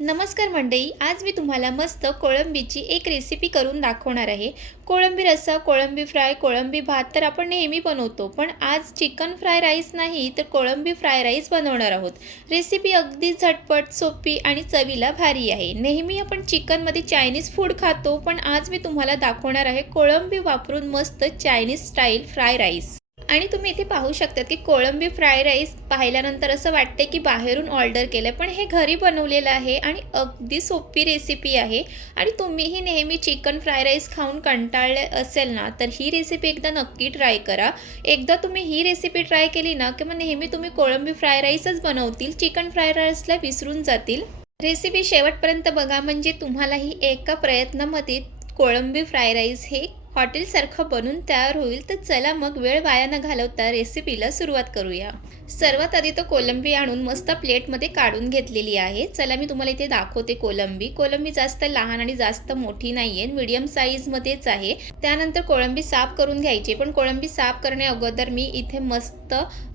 नमस्कार मंडळी, आज मी तुम्हाला मस्त कोळंबीची एक रेसिपी करून दाखवणार आहे. कोळंबी रस्सा, कोळंबी फ्राय, कोळंबी भात तर आपण नेहमी बनवतो. पण आज चिकन फ्राय राईस नाही तर कोळंबी फ्राय राईस बनवणार आहोत. रेसिपी अगदी झटपट, सोपी आणि चवीला भारी आहे. नेहमी आपण चिकनमध्ये चायनीज फूड खातो, पण आज मी तुम्हाला दाखवणार आहे कोळंबी वापरून मस्त चायनीज स्टाईल फ्राय राईस. आणि तुम्ही इथे पाहू शकतात की कोळंबी फ्राय राईस पाहिल्यानंतर असं वाटते की बाहेरून ऑर्डर केलं आहे, पण हे घरी बनवलेलं आहे आणि अगदी सोपी रेसिपी आहे. आणि तुम्हीही नेहमी चिकन फ्राय राईस खाऊन कंटाळले असेल ना, तर ही रेसिपी एकदा नक्की ट्राय करा. एकदा तुम्ही ही रेसिपी ट्राय केली ना, की मग नेहमी तुम्ही कोळंबी फ्राय राईसच बनवतील, चिकन फ्राय राईसला विसरून जातील. रेसिपी शेवटपर्यंत बघा, म्हणजे तुम्हालाही एका प्रयत्नामध्ये कोळंबी फ्राय राईस हे हॉटेलसारखं बनून तयार होईल. तर चला मग वेळ वाया न घालवता रेसिपीला सुरुवात करूया. सर्वात आधी तर कोलंबी आणून मस्त प्लेटमध्ये काढून घेतलेली आहे. चला मी तुम्हाला इथे दाखवते कोलंबी. कोलंबी जास्त लहान आणि जास्त मोठी नाही आहे, मीडियम साईजमध्येच आहे. त्यानंतर कोळंबी साफ करून घ्यायची, पण कोळंबी साफ करण्या अगोदर मी इथे मस्त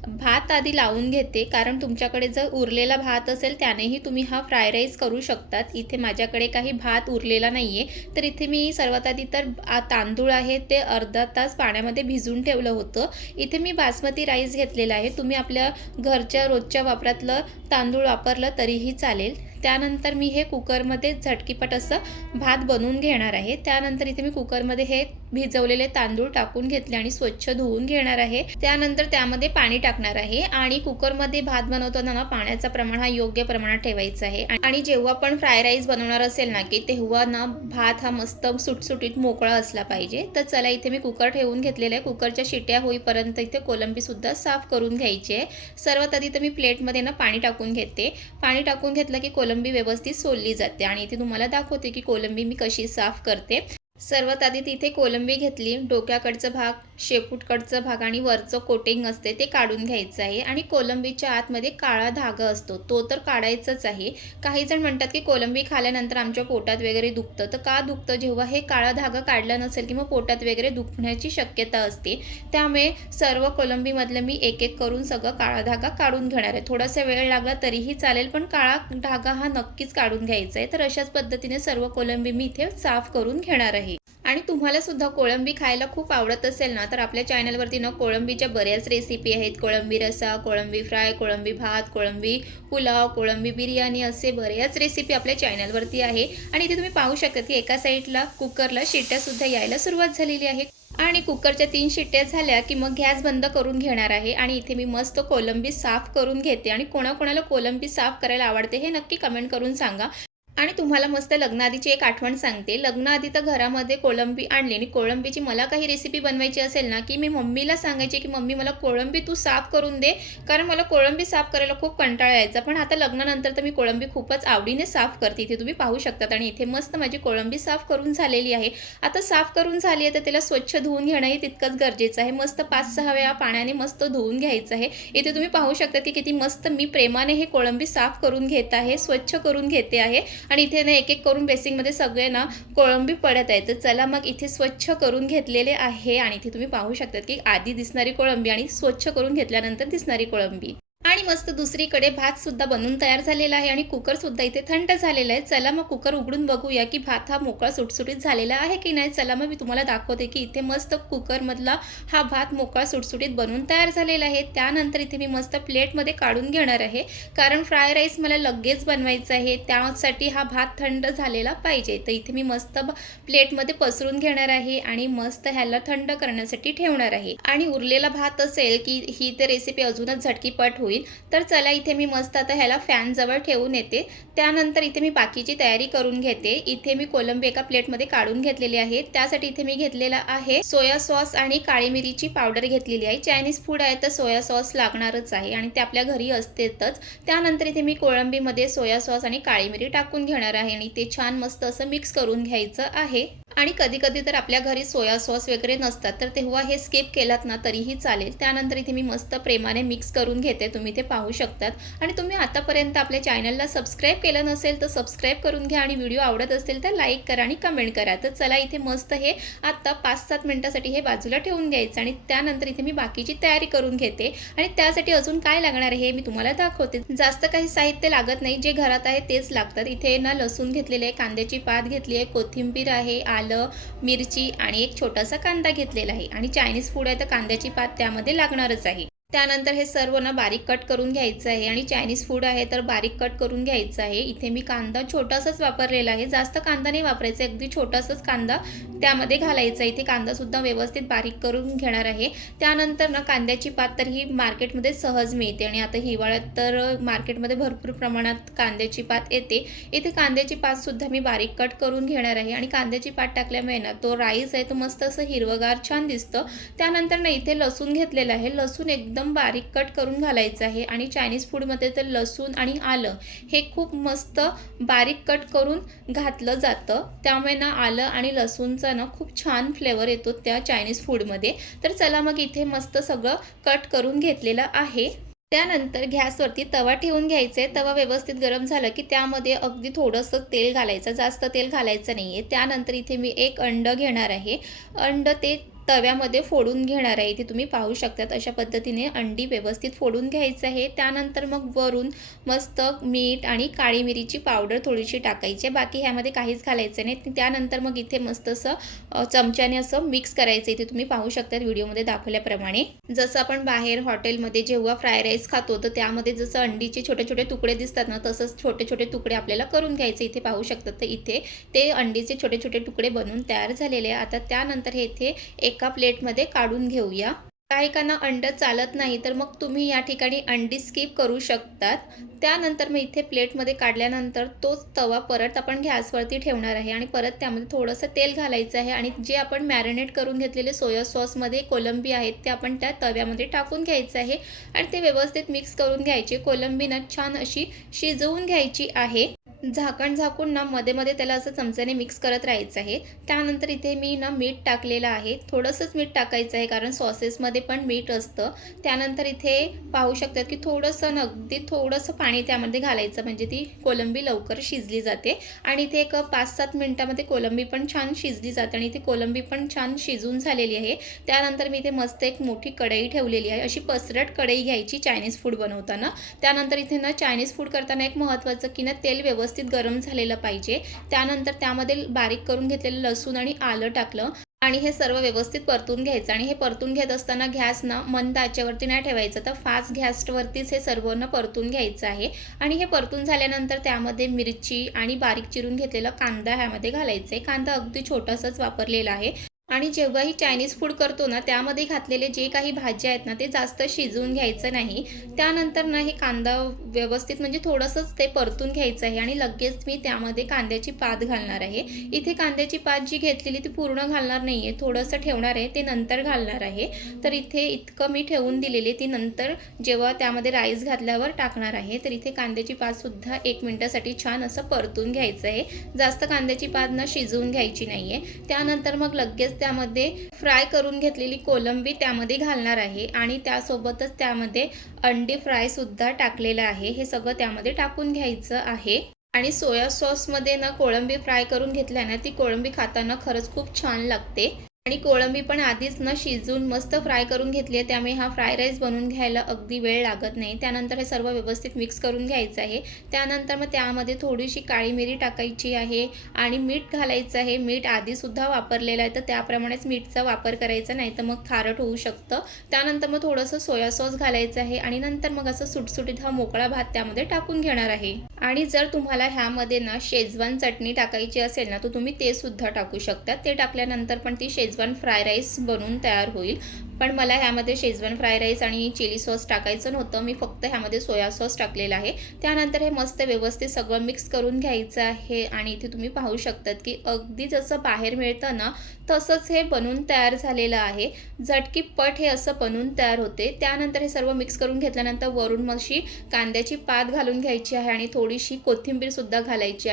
भात आधी लावून घेते, कारण तुमच्याकडे जर उरलेला भात असेल त्यानेही तुम्ही हा फ्राय राईस करू शकतात. इथे माझ्याकडे काही भात उरलेला नाही आहे, तर इथे मी सर्वात आधी तर तांदूळ आहे ते अर्धा तास पाण्यामध्ये भिजवून ठेवलं होतं. इथे मी बासमती राईस घेतलेला आहे. तुम्ही आपल्या घरच्या रोजच्या वापरातलं तांदूळ वापरलं तरीही चालेल. त्यानंतर मी हे कुकरमध्ये झटकीपट असं भात बनवून घेणार आहे. त्यानंतर इथे मी कुकरमध्ये हे भिजवलेले तांदूळ टाकून घेतले आणि स्वच्छ धुवून घेणार आहे. त्यानंतर त्यामध्ये पाणी टाकणार आहे आणि कुकरमध्ये भात बनवताना ना पाण्याचं प्रमाण हा योग्य प्रमाणात ठेवायचा आहे. आणि जेव्हा पण फ्राय राईस बनवणार असेल ना, की तेव्हा ना भात हा मस्त सुटसुटीत मोकळा असला पाहिजे. तर चला इथे मी कुकर ठेवून घेतलेला आहे. कुकरच्या शिट्या होईपर्यंत इथे कोलंबी सुद्धा साफ करून घ्यायची आहे. सर्वात आधी तर मी प्लेटमध्ये ना पाणी टाकून घेते. पाणी टाकून घेतलं की कोलंबी व्यवस्थित सोलली जाते. आणि इथे तुम्हाला दाखवते की कोलंबी मी कशी साफ करते. सर्वात आधी तिथे कोलंबी घेतली, डोक्याकडचा भाग, शेपूटकडचा भाग आणि वरचं कोटिंग असते ते काढून घ्यायचं आहे. आणि कोलंबीच्या आतमध्ये काळा धागा असतो तो तर काढायचाच आहे. काही जण म्हणतात की कोलंबी खाल्यानंतर आमच्या पोटात वगैरे दुखतं. तर का दुखतं? जेव्हा हे काळा धागा काढला नसेल की मग पोटात वगैरे दुखण्याची शक्यता असते. त्यामुळे सर्व कोलंबीमधलं मी एक एक करून सगळं काळा धागा काढून घेणार आहे. थोडासा वेळ लागला तरीही चालेल, पण काळा धागा हा नक्कीच काढून घ्यायचा आहे. तर अशाच पद्धतीने सर्व कोलंबी मी इथे साफ करून घेणार आहे. आणि तुम्हाला सुद्धा कोळंबी खायला खूप आवडत असेल ना, तर आपल्या चॅनलवरती ना कोळंबीच्या बऱ्याच रेसिपी आहेत. कोळंबी रस्सा, कोळंबी फ्राय, कोळंबी भात, कोळंबी पुलाव, कोळंबी बिर्याणी असे बऱ्याच रेसिपी आपल्या चॅनलवरती आहे. आणि इथे तुम्ही पाहू शकता की एका साईडला कुकरला शिट्ट्यासुद्धा यायला सुरुवात झालेली आहे. आणि कुकरच्या 3 शिट्ट्या झाल्या की मग गॅस बंद करून घेणार आहे. आणि इथे मी मस्त कोलंबी साफ करून घेते. आणि कोणाकोणाला कोलंबी साफ करायला आवडते हे नक्की कमेंट करून सांगा. आणि तुम्हाला मस्त लग्नाआधीची एक आठवण सांगते. लग्नाआधी तर घरामध्ये कोळंबी आणली आणि कोळंबीची मला काही रेसिपी बनवायची असेल ना, की मी मम्मीला सांगायचे की मम्मी मला कोळंबी तू साफ करून दे, कारण मला कोळंबी साफ करायला खूप कंटाळा यायचा. पण आता लग्नानंतर तर मी कोळंबी खूपच आवडीने साफ करते. इथे तुम्ही पाहू शकतात. आणि इथे मस्त माझी कोळंबी साफ करून झालेली आहे. आता साफ करून झाली आहे तर त्याला स्वच्छ धुवून घेणंही तितकंच गरजेचं आहे. मस्त 5-6 वेळा पाण्याने मस्त धुवून घ्यायचं आहे. इथे तुम्ही पाहू शकता की किती मस्त मी प्रेमाने हे कोळंबी साफ करून घेत आहे, स्वच्छ करून घेते आहे. आणि इथे ना एक एक करून बेसिंगमध्ये सगळे ना कोळंबी पडत आहे. तर चला मग इथे स्वच्छ करून घेतलेले आहे. आणि इथे तुम्ही पाहू शकतात की आधी दिसणारी कोळंबी आणि स्वच्छ करून घेतल्यानंतर दिसणारी कोळंबी. आणि मस्त दुसरीकडे भात सुद्धा बनून तयार झालेला आहे आणि कुकर सुद्धा इथे थंड झालेला आहे. चला मग कुकर उघडून बघूया की भात हा मोकळा सुटसुटीत झालेला आहे की नाही. चला मग मी तुम्हाला दाखवते की इथे मस्त कुकरमधला हा भात मोकळा सुटसुटीत बनवून तयार झालेला आहे. त्यानंतर इथे मी मस्त प्लेटमध्ये काढून घेणार आहे, कारण फ्राय राईस मला लगेच बनवायचा आहे. त्यासाठी हा भात थंड झालेला पाहिजे. तर इथे मी मस्त प्लेटमध्ये पसरून घेणार आहे आणि मस्त ह्याला थंड करण्यासाठी ठेवणार आहे. आणि उरलेला भात असेल की ही तर रेसिपी अजूनच झटकीपट होईल. तर चला इथे मी मस्त आता ह्याला फॅन जवळ ठेवून येते. त्यानंतर इथे मी बाकीची तयारी करून घेते. इथे मी कोलंबी एका प्लेटमध्ये काढून घेतलेली आहे. त्यासाठी इथे मी घेतलेला आहे सोया सॉस आणि काळी मिरीची पावडर घेतलेली आहे. चायनीज फूड आहे तर सोया सॉस लागणारच आहे आणि ते आपल्या घरी असतेच. त्यानंतर इथे मी कोळंबीमध्ये सोया सॉस आणि काळी मिरी टाकून घेणार आहे आणि ते छान मस्त असं मिक्स करून घ्यायचं आहे. आणि कधी-कधी तर आपल्या घरी सोया सॉस वगैरे नसतात, तर तेव्हा हे स्किप केलात ना तरीही चालेल. त्यानंतर इथे मी मस्त प्रेमाने मिक्स करून घेते. तुम्ही ते पाहू शकतात. आणि तुम्ही आतापर्यंत आपल्या चॅनलला सबस्क्राईब केलं नसेल, तर सबस्क्राईब करून घ्या आणि व्हिडिओ आवडत असेल तर लाईक करा आणि कमेंट करा. तर चला इथे मस्त हे आता 5-7 मिनिटासाठी हे बाजूला ठेवून घ्यायचं आणि त्यानंतर इथे मी बाकीची तयारी करून घेते आणि त्यासाठी अजून काय लागणार आहे हे मी तुम्हाला दाखवते. जास्त काही साहित्य लागत नाही, जे घरात आहे तेच लागतात. इथे ना लसूण घेतलेले आहे, कांद्याची पात घेतली आहे, कोथिंबीर आहे, आलं, मिरची आणि एक छोटासा कांदा घेतलेला आहे आणि चायनीज फूड आहे तर कांद्याची पात त्यामध्ये लागणारच आहे. त्यानंतर हे सर्व ना बारीक कट करून घ्यायचं आहे आणि चायनीज फूड आहे तर बारीक कट करून घ्यायचं आहे. इथे मी कांदा छोटासाच वापरलेला आहे, जास्त कांदा नाही वापरायचा, अगदी छोटासाच कांदा त्यामध्ये घालायचा. इथे कांदासुद्धा व्यवस्थित बारीक करून घेणार आहे. त्यानंतर ना कांद्याची पात तर ही मार्केटमध्ये सहज मिळते आणि आता हिवाळ्यात तर मार्केटमध्ये भरपूर प्रमाणात कांद्याची पात येते. इथे कांद्याची पातसुद्धा मी बारीक कट करून घेणार आहे आणि कांद्याची पात टाकल्यामुळे ना तो राईस आहे तो मस्त असं हिरवगार छान दिसतं. त्यानंतर ना इथे लसूण घेतलेला आहे, लसूण एकदम बारीक कट करून घालायचं आहे आणि चायनीज फूडमध्ये तर लसूण आणि आलं हे खूप मस्त बारीक कट करून घातलं जातं. त्यामुळे ना आलं आणि लसूणचा ना खूप छान फ्लेवर येतो त्या चायनीज फूडमध्ये. तर चला मग इथे मस्त सगळं कट करून घेतलेलं आहे. त्यानंतर गॅसवरती तवा ठेवून घ्यायचा आहे. तवा व्यवस्थित गरम झालं की त्यामध्ये अगदी थोडंसं तेल घालायचं, जास्त तेल घालायचं नाही आहे. त्यानंतर इथे मी एक अंडं घेणार आहे. अंडं ते तव्यामध्ये फोडून घेणार आहे. इथे तुम्ही पाहू शकतात अशा पद्धतीने अंडी व्यवस्थित फोडून घ्यायचं आहे. त्यानंतर मग वरून मस्त मीठ आणि काळी मिरीची पावडर थोडीशी टाकायची आहे. बाकी ह्यामध्ये काहीच घालायचं नाही. त्यानंतर मग इथे मस्त असं चमच्याने असं मिक्स करायचं. इथे तुम्ही पाहू शकतात व्हिडिओमध्ये दाखवल्याप्रमाणे. जसं आपण बाहेर हॉटेलमध्ये जेव्हा फ्राय राईस खातो तर त्यामध्ये जसं अंडीचे छोटे छोटे तुकडे दिसतात ना, तसंच छोटे छोटे तुकडे आपल्याला करून घ्यायचे. इथे पाहू शकतात तर इथे ते अंडीचे छोटे छोटे तुकडे बनवून तयार झालेले आहे. आता त्यानंतर हे इथे एका प्लेटमध्ये काढून घेऊया. काहीकांना अंडं चालत नाही तर मग तुम्ही या ठिकाणी अंडी स्किप करू शकतात. त्यानंतर मग इथे प्लेटमध्ये काढल्यानंतर तोच तवा परत आपण गॅसवरती ठेवणार आहे आणि परत त्यामध्ये थोडंसं तेल घालायचं आहे आणि जे आपण मॅरिनेट करून घेतलेले सोया सॉसमध्ये कोलंबी आहेत ते आपण त्या तव्यामध्ये टाकून घ्यायचं आहे आणि ते व्यवस्थित मिक्स करून घ्यायचे. कोलंबी ना छान अशी शिजवून घ्यायची आहे. झाकण झाकून ना मध्ये मध्ये त्याला असं चमच्याने मिक्स करत राहायचं आहे. त्यानंतर इथे मी ना मीठ टाकलेलं आहे, थोडंसंच मीठ टाकायचं आहे कारण सॉसेसमध्ये पण मीठ असतं. त्यानंतर इथे पाहू शकतात की थोडंसं ना अगदी थोडंसं पाणी त्यामध्ये घालायचं म्हणजे ती कोलंबी लवकर शिजली जाते आणि इथे एक 5-7 मिनिटामध्ये कोलंबी पण छान शिजली जाते आणि इथे कोलंबी पण छान शिजून झालेली आहे. त्यानंतर मी इथे मस्त एक मोठी कढई ठेवलेली आहे. अशी पसरट कढई घ्यायची चायनीज फूड बनवताना. त्यानंतर इथे ना चायनीज फूड करताना एक महत्त्वाचं की ना तेल व्यवस्थित गरम झालेलं पाहिजे. त्यानंतर त्यामध्ये बारीक करून घेतलेलं लसूण आणि आलं टाकलं आणि हे सर्व व्यवस्थित परतून घ्यायचं आणि हे परतून घेत असताना गॅस ना मंद आचेवरती नाही ठेवायचं, तर फास्ट गॅसवरतीच हे सर्व ना परतून घ्यायचं आहे. आणि हे परतून झाल्यानंतर त्यामध्ये मिरची आणि बारीक चिरून घेतलेला कांदा ह्यामध्ये घालायचा आहे. कांदा अगदी छोटासाच वापरलेला आहे. आणि जेव्हाही चायनीज फूड करतो ना त्यामध्ये घातलेले जे काही भाज्या आहेत ना ते जास्त शिजवून घ्यायचं नाही. त्यानंतर ना हे कांदा व्यवस्थित म्हणजे थोडंसंच ते परतून घ्यायचं आहे आणि लगेच मी त्यामध्ये कांद्याची पात घालणार आहे. इथे कांद्याची पात जी घेतलेली ती पूर्ण घालणार नाही आहे, थोडंसं ठेवणार आहे, ते नंतर घालणार आहे. तर इथे इतकं मी ठेवून दिलेली ती नंतर जेव्हा त्यामध्ये राईस घातल्यावर टाकणार आहे. तर इथे कांद्याची पातसुद्धा 1 मिनिटासाठी छान असं परतून घ्यायचं आहे. जास्त कांद्याची पात न शिजवून घ्यायची नाही आहे. त्यानंतर मग लगेच त्यामध्ये फ्राय करून घेतलेली कोलंबी त्यामध्ये घालणार आहे आणि त्यासोबतच त्यामध्ये अंडी फ्रायसुद्धा टाकलेलं आहे. हे सगळं त्यामध्ये टाकून घ्यायचं आहे. आणि सोया सॉसमध्ये ना कोळंबी फ्राय करून घेतल्याने ती कोळंबी खाताना खरंच खूप छान लागते. आणि कोळंबी पण आधीच न शिजून मस्त फ्राय करून घेतली आहे, त्यामुळे हा फ्राय राईस बनवून घ्यायला अगदी वेळ लागत नाही. त्यानंतर हे सर्व व्यवस्थित मिक्स करून घ्यायचं आहे. त्यानंतर मग त्यामध्ये थोडीशी काळी मिरी टाकायची आहे आणि मीठ घालायचं आहे. मीठ आधीसुद्धा वापरलेलं आहे तर त्याप्रमाणेच मीठचा वापर करायचा, नाही तर मग खारट होऊ शकतं. त्यानंतर मग थोडंसं सोया सॉस घालायचं आहे आणि नंतर मग असं सुटसुटीत हा मोकळा भात त्यामध्ये टाकून घेणार आहे. आणि जर तुम्हाला ह्यामध्ये ना शेजवान चटणी टाकायची असेल ना तर तुम्ही ते सुद्धा टाकू शकता. ते टाकल्यानंतर पण ती शेजवान फ्राय राईस बनून तयार होईल. पण मला ह्यामध्ये शेजवान फ्राय राईस आणि चिली सॉस टाकायचं नव्हतं, मी फक्त ह्यामध्ये सोया सॉस टाकलेला आहे. त्यानंतर हे मस्त व्यवस्थित सगळं मिक्स करून घ्यायचं आहे आणि इथे तुम्ही पाहू शकतात की अगदी जसं बाहेर मिळतं ना तसंच हे बनून तयार झालेलं आहे. झटकीपट हे असं बनून तयार होते. त्यानंतर हे सर्व मिक्स करून घेतल्यानंतर वरून मशी कांद्याची पात घालून घ्यायची आहे आणि थोडीशी कोथिंबीर सुद्धा घालायची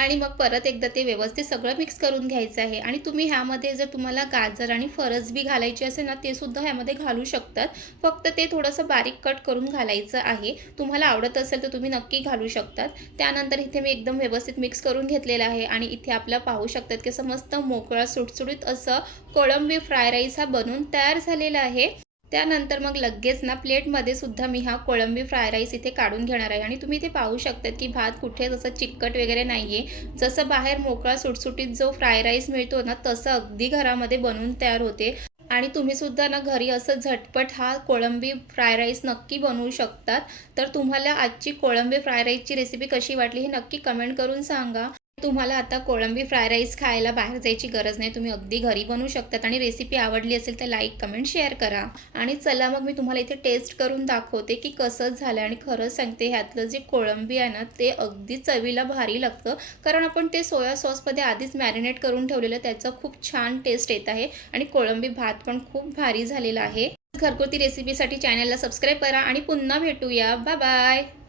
आणि मग परत एकदा ते व्यवस्थित सगळं मिक्स करून घ्यायचं आहे. आणि तुम्ही ह्यामध्ये जर तुम्हाला गाजर आणि फरस बी घालायची असेल ना, ते सुद्धा ह्यामध्ये घालू शकतात. फक्त ते थोडंसं बारीक कट करून घालायचं आहे. तुम्हाला आवडत असेल तर तुम्ही नक्की घालू शकतात. त्यानंतर इथे मी एकदम व्यवस्थित मिक्स करून घेतलेलं आहे आणि इथे आपल्याला पाहू शकतात की असं मस्त मोकळा सुटसुटीत असं कोळंबी फ्राय राईस हा बनून तयार झालेला आहे. त्यानंतर मग लगेच ना प्लेटमध्ये सुद्धा मी हा कोळंबी फ्राय राईस इथे काढून घेणार आहे आणि तुम्ही इथे पाहू शकतात की भात कुठेच असं चिकट वगैरे नाही आहे. जसं बाहेर मोकळा सुटसुटीत जो फ्राय राईस मिळतो ना, तसं अगदी घरामध्ये बनवून तयार होते. आणि तुम्ही सुद्धा ना घरी असं झटपट हा कोळंबी फ्राय राईस नक्की बनवू शकतात. तर तुम्हाला आजची कोळंबी फ्राय राईसची रेसिपी कशी वाटली हे नक्की कमेंट करून सांगा. तुम्हाला आता कोळंबी फ्राय राईस खायला बाहेर जायची गरज नाही. तुम्ही अगदी घरी बनवू शकतात आणि रेसिपी आवडली असेल तर लाईक, कमेंट, शेअर करा. आणि चला मग मी तुम्हाला इथे टेस्ट करून दाखवते की कसं झालं. आणि खरंच सांगते ह्यातलं जे कोळंबी आहे ना, ते अगदी चवीला भारी लागतं. कारण आपण ते सोया सॉसमध्ये आधीच मॅरिनेट करून ठेवलेलं, त्याचं खूप छान टेस्ट येत आहे. आणि कोळंबी भात पण खूप भारी झालेला आहे. घरगुती रेसिपीसाठी चॅनलला सबस्क्राईब करा आणि पुन्हा भेटूया. Bye bye.